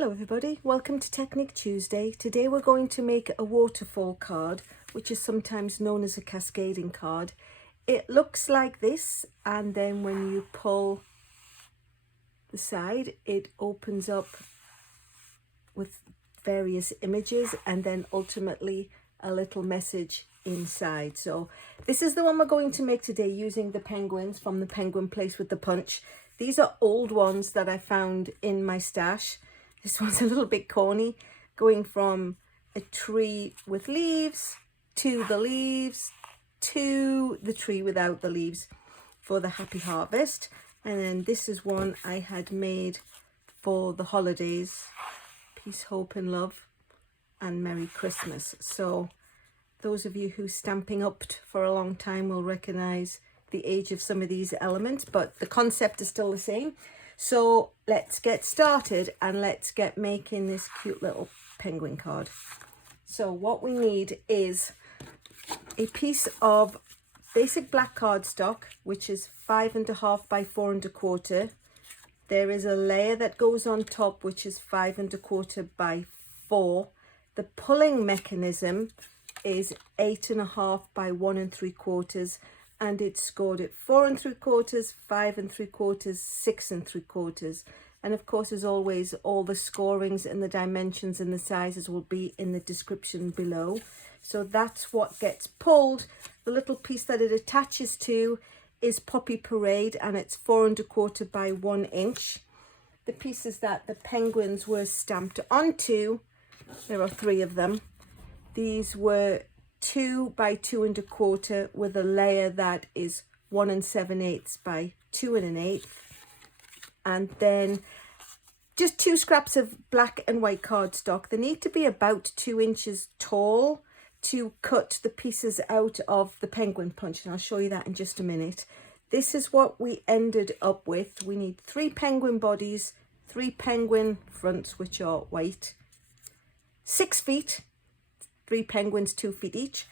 Hello everybody, welcome to Technique Tuesday. Today we're going to make a waterfall card, which is sometimes known as a cascading card. It looks like this, and then when you pull the side, it opens up with various images and then ultimately a little message inside. So this is the one we're going to make today using the penguins from the Penguin Place with the Punch. These are old ones that I found in my stash. This one's a little bit corny, going from a tree with leaves to the leaves to the tree without the leaves for the happy harvest. And then this is one I had made for the holidays, peace, hope and love and Merry Christmas. So those of you who Stamping Up for a long time will recognize the age of some of these elements, but the concept is still the same. So let's get started and let's get making this cute little penguin card. So what we need is a piece of basic black cardstock, which is 5.5 by 4.25. There is a layer that goes on top, which is 5.25 by 4. The pulling mechanism is 8.5 by 1.75, and it's scored at 4.75, 5.75, 6.75. And of course, as always, all the scorings and the dimensions and the sizes will be in the description below. So that's what gets pulled. The little piece that it attaches to is Poppy Parade, and it's 4.25 by 1 inch. The pieces that the penguins were stamped onto, there are 3 of them. These were 2 by 2.25 with a layer that is 1 7/8 by 2 1/8, and then just 2 scraps of black and white cardstock. They need to be about 2 inches tall to cut the pieces out of the penguin punch, and I'll show you that in just a minute. This is what we ended up with. We need 3 penguin bodies, 3 penguin fronts, which are white, 6 feet, 3 penguins, 2 feet each,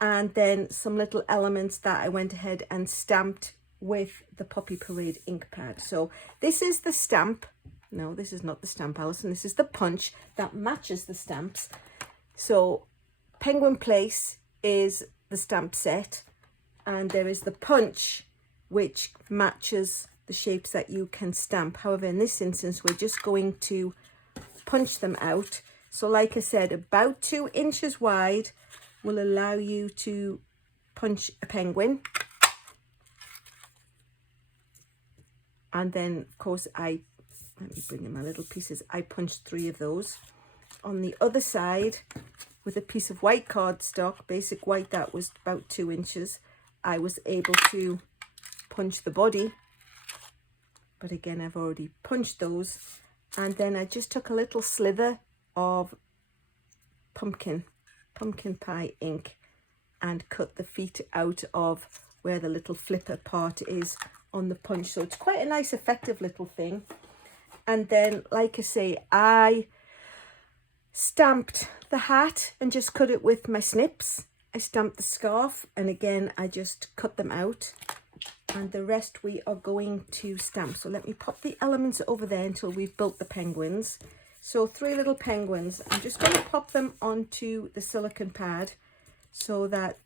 and then some little elements that I went ahead and stamped with the Poppy Parade ink pad. So this is the stamp. No, this is not the stamp, Alyson. This is the punch that matches the stamps. So Penguin Place is the stamp set, and there is the punch, which matches the shapes that you can stamp. However, in this instance, we're just going to punch them out. So like I said, about 2 inches wide will allow you to punch a penguin. And then, of course, let me bring in my little pieces. I punched 3 of those. On the other side, with a piece of white cardstock, basic white, that was about 2 inches, I was able to punch the body. But again, I've already punched those. And then I just took a little slither of pumpkin pie ink and cut the feet out of where the little flipper part is on the punch. So it's quite a nice effective little thing. And then, like I say, I stamped the hat and just cut it with my snips. I stamped the scarf, and again I just cut them out, and the rest we are going to stamp. So let me pop the elements over there until we've built the penguins. So 3 little penguins. I'm just going to pop them onto the silicone pad so that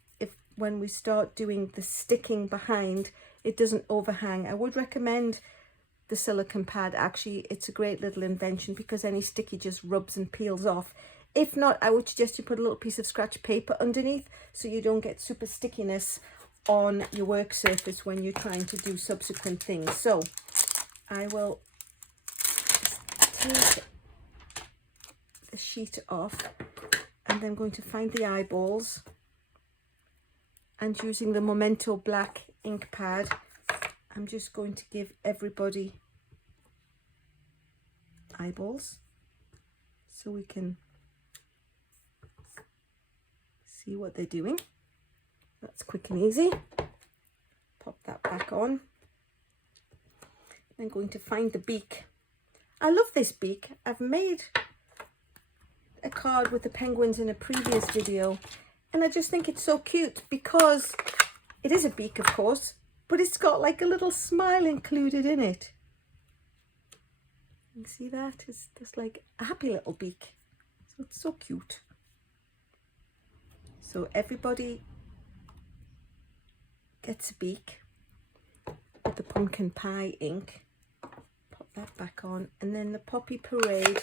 when we start doing the sticking behind, it doesn't overhang. I would recommend the silicone pad. Actually, it's a great little invention because any sticky just rubs and peels off. If not, I would suggest you put a little piece of scratch paper underneath so you don't get super stickiness on your work surface when you're trying to do subsequent things. So I will take the sheet off, and then I'm going to find the eyeballs, and using the Memento black ink pad, I'm just going to give everybody eyeballs so we can see what they're doing. That's quick and easy. Pop that back on. I'm going to find the beak. I love this beak. I've made a card with the penguins in a previous video, and I just think it's so cute because it is a beak, of course, but it's got like a little smile included in it. You see that? It's just like a happy little beak. So it's so cute. So everybody gets a beak with the pumpkin pie ink. Pop that back on. And then the Poppy Parade,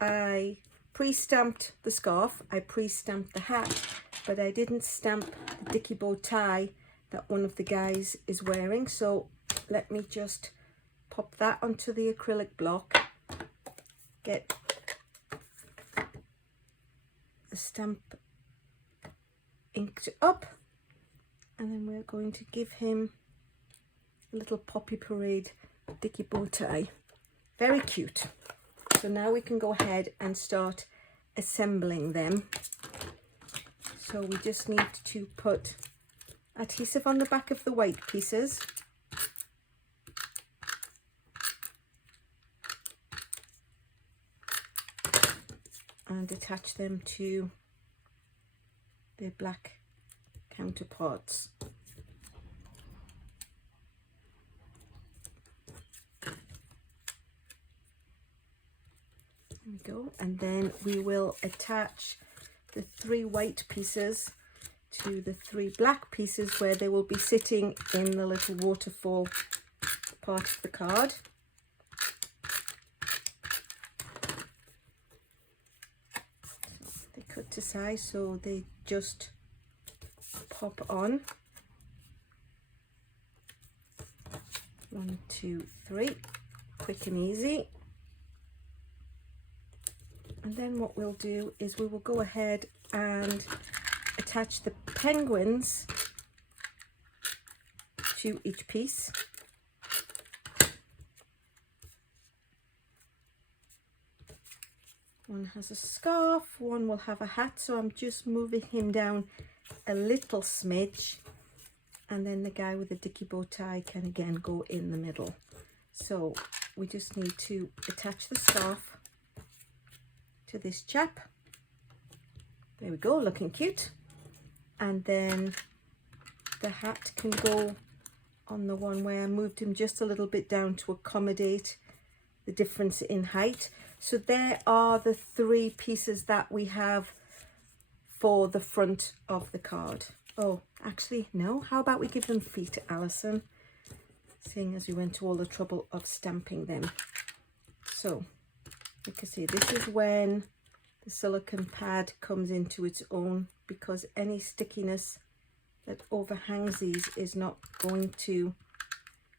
I pre-stamped the scarf, I pre-stamped the hat, but I didn't stamp the dicky bow tie that one of the guys is wearing. So let me just pop that onto the acrylic block, get the stamp inked up, and then we're going to give him a little Poppy Parade dicky bow tie. Very cute. So now we can go ahead and start assembling them. So we just need to put adhesive on the back of the white pieces. And attach them to their black counterparts. There we go. And then we will attach the 3 white pieces to the 3 black pieces where they will be sitting in the little waterfall part of the card. So they cut to size, so they just pop on. 1, 2, 3, quick and easy. And then what we'll do is we will go ahead and attach the penguins to each piece. One has a scarf, one will have a hat, so I'm just moving him down a little smidge, and then the guy with the dicky bow tie can again go in the middle. So we just need to attach the scarf to this chap. There we go, looking cute. And then the hat can go on the one where I moved him just a little bit down to accommodate the difference in height. So there are the 3 pieces that we have for the front of the card. Oh, actually, no. How about we give them feet, Alyson? Seeing as we went to all the trouble of stamping them. So you can see this is when the silicone pad comes into its own, because any stickiness that overhangs these is not going to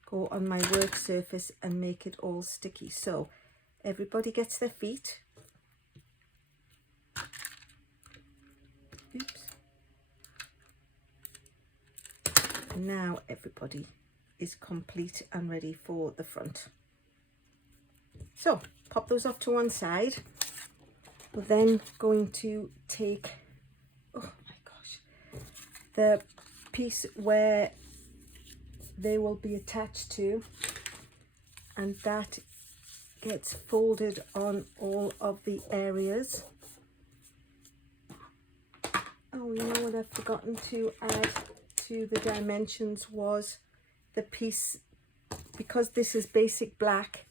go on my work surface and make it all sticky. So everybody gets their feet. Oops. Now everybody is complete and ready for the front. So pop those off to one side. We're then going to take, oh my gosh, the piece where they will be attached to, and that gets folded on all of the areas. Oh, you know what I've forgotten to add to the dimensions was the piece, because this is basic black,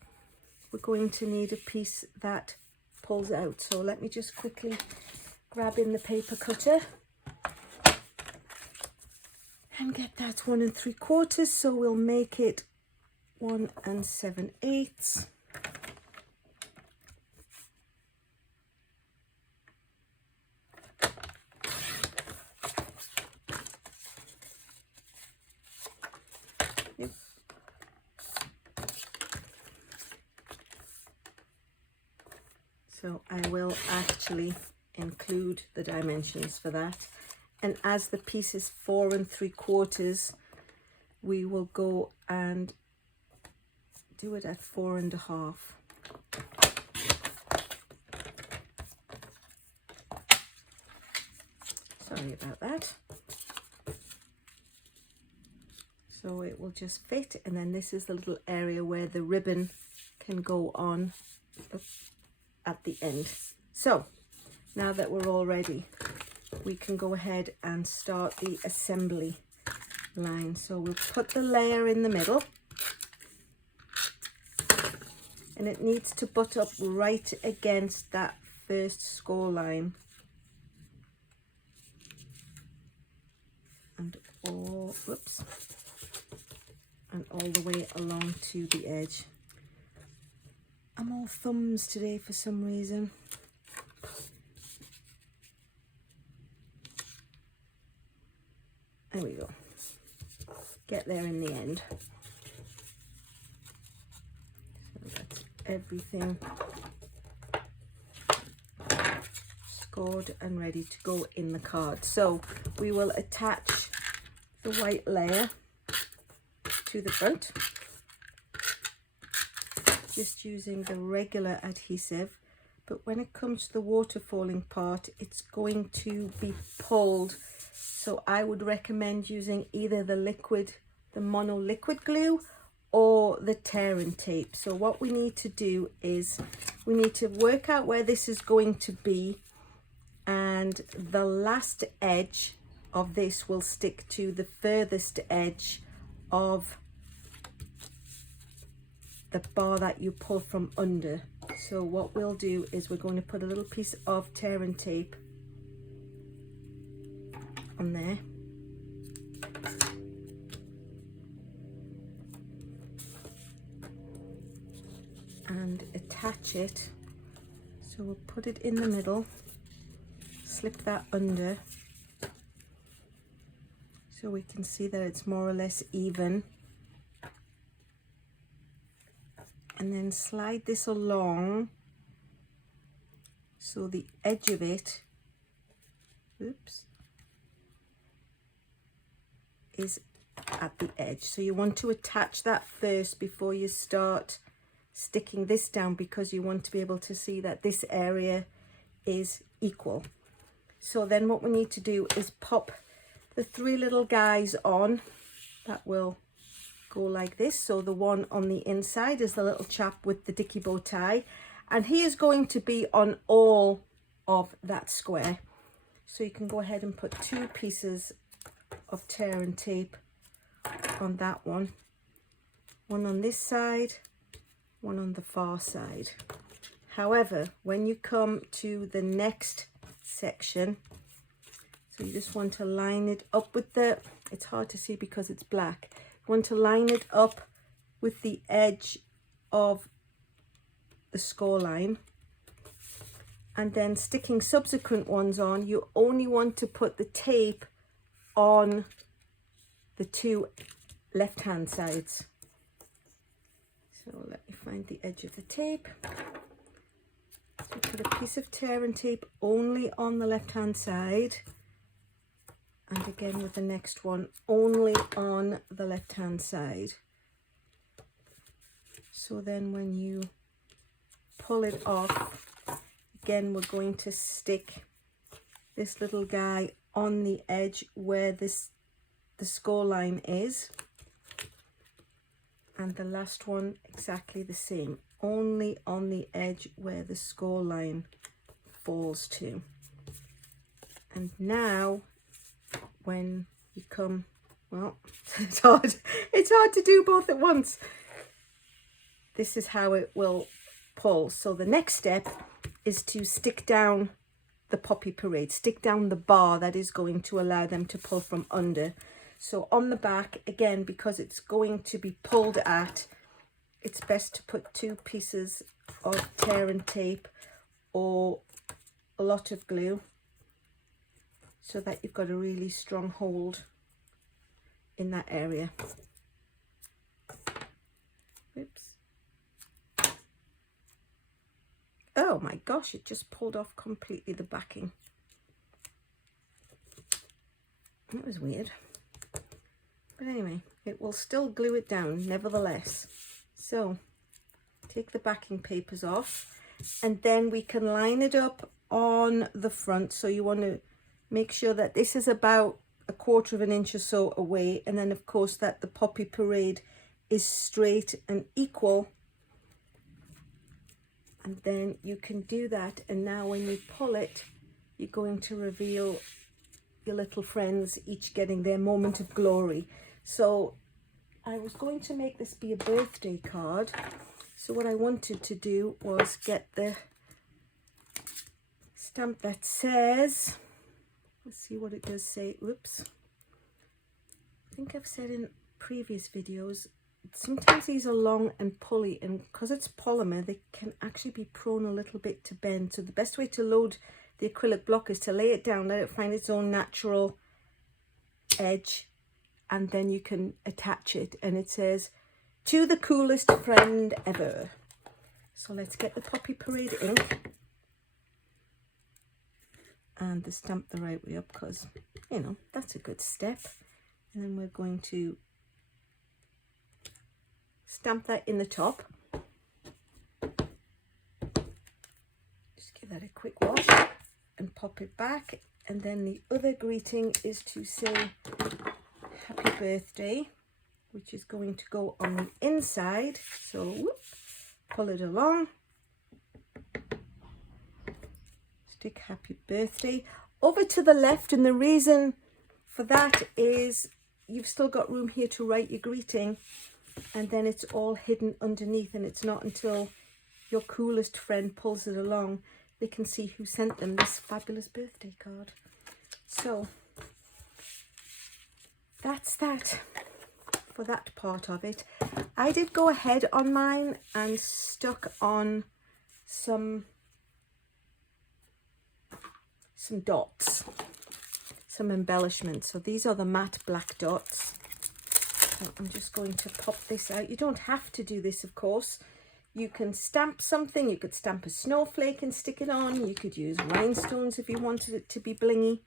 we're going to need a piece that pulls out. So let me just quickly grab in the paper cutter and get that 1 3/4. So we'll make it 1 7/8. So I will actually include the dimensions for that. And as the piece is 4 3/4, we will go and do it at 4 1/2. Sorry about that. So it will just fit, and then this is the little area where the ribbon can go on at the end. So now that we're all ready, we can go ahead and start the assembly line. So we'll put the layer in the middle. and it needs to butt up right against that first score line. And all, whoops, and all the way along to the edge. I'm all thumbs today for some reason. There we go. Get there in the end. So that's everything scored and ready to go in the card. So we will attach the white layer to the front, just using the regular adhesive, but when it comes to the waterfalling part, it's going to be pulled. So I would recommend using either the liquid, the mono liquid glue, or the tearing tape. So what we need to do is we need to work out where this is going to be, and the last edge of this will stick to the furthest edge of the bar that you pull from under. So what we'll do is we're going to put a little piece of tearing tape on there, and attach it. So we'll put it in the middle, slip that under so we can see that it's more or less even, and then slide this along so the edge of it, oops, is at the edge. So you want to attach that first before you start sticking this down, because you want to be able to see that this area is equal. So then what we need to do is pop the three little guys on. That will go like this. So the one on the inside is the little chap with the dicky bow tie, and he is going to be on all of that square. So you can go ahead and put two pieces of tearing tape on that one on this side, one on the far side. However, when you come to the next section, so you just want to line it up with the, it's hard to see because it's black, you want to line it up with the edge of the score line, and then sticking subsequent ones on, you only want to put the tape on the two left hand sides. So let me find the edge of the tape. So put a piece of tearing tape only on the left hand side, and again with the next one only on the left hand side. So then when you pull it off, again we're going to stick this little guy on the edge where the score line is, and the last one exactly the same, only on the edge where the score line falls to. And now when you come, well, it's hard to do both at once. This is how it will pull. So the next step is to stick down the poppy parade, stick down the bar that is going to allow them to pull from under. So on the back, again, because it's going to be pulled at, it's best to put two pieces of tearing tape or a lot of glue so that you've got a really strong hold in that area. Oops. Oh my gosh, it just pulled off completely the backing. That was weird. But anyway, it will still glue it down nevertheless. So take the backing papers off, and then we can line it up on the front. So you want to make sure that this is about 1/4 of an inch or so away, and then of course that the poppy parade is straight and equal. And then you can do that, and now when you pull it, you're going to reveal your little friends each getting their moment of glory. So I was going to make this be a birthday card, So what I wanted to do was get the stamp that says, let's see what it does say. Whoops. I think I've said in previous videos, sometimes these are long and pulley, and because it's polymer, they can actually be prone a little bit to bend. So the best way to load the acrylic block is to lay it down, let it find its own natural edge, and then you can attach it. And it says, "To the coolest friend ever." So let's get the Poppy Parade ink and the stamp the right way up, because, you know, that's a good step. And then we're going to stamp that in the top. Just give that a quick wash and pop it back. And then the other greeting is to say happy birthday, which is going to go on the inside. So whoop, pull it along, stick happy birthday over to the left. And the reason for that is you've still got room here to write your greeting, and then it's all hidden underneath, and it's not until your coolest friend pulls it along they can see who sent them this fabulous birthday card. So that's that for that part of it. I did go ahead on mine and stuck on some dots, some embellishments. So these are the matte black dots. So I'm just going to pop this out. You don't have to do this, of course. You can stamp something. You could stamp a snowflake and stick it on. You could use rhinestones if you wanted it to be blingy.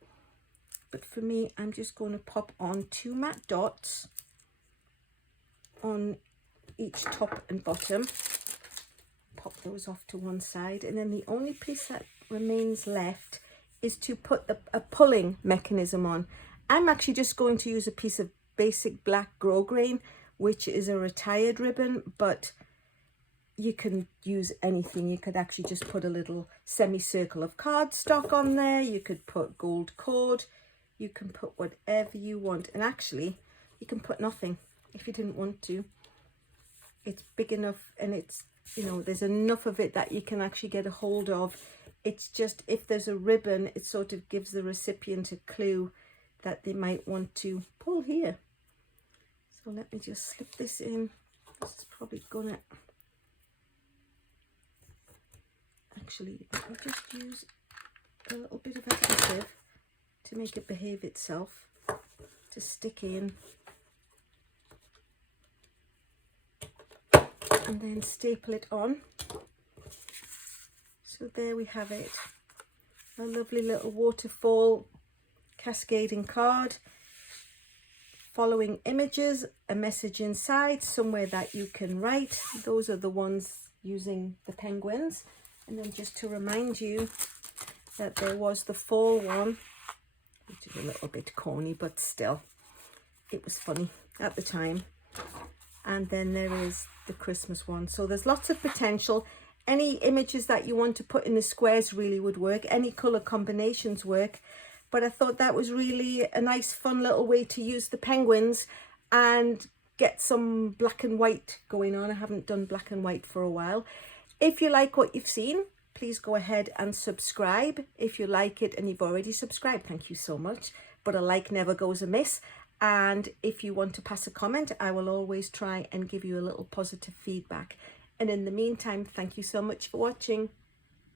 But for me, I'm just going to pop on 2 matte dots on each top and bottom. Pop those off to one side. And then the only piece that remains left is to put a pulling mechanism on. I'm actually just going to use a piece of basic black grosgrain, which is a retired ribbon, but you can use anything. You could actually just put a little semicircle of cardstock on there. You could put gold cord. You can put whatever you want. And actually, you can put nothing if you didn't want to. It's big enough, and it's, you know, there's enough of it that you can actually get a hold of. It's just, if there's a ribbon, it sort of gives the recipient a clue that they might want to pull here. So let me just slip this in. This is probably gonna, actually, let me just use a little bit of adhesive to make it behave itself, to stick in. And then staple it on. So there we have it, a lovely little waterfall cascading card, following images, a message inside, somewhere that you can write. Those are the ones using the penguins. And then just to remind you that there was the fall one, which is a little bit corny, but still, it was funny at the time. And then there is the Christmas one. So there's lots of potential. Any images that you want to put in the squares really would work. Any colour combinations work. But I thought that was really a nice, fun little way to use the penguins and get some black and white going on. I haven't done black and white for a while. If you like what you've seen, please go ahead and subscribe. If you like it and you've already subscribed, thank you so much. But a like never goes amiss. And if you want to pass a comment, I will always try and give you a little positive feedback. And in the meantime, thank you so much for watching.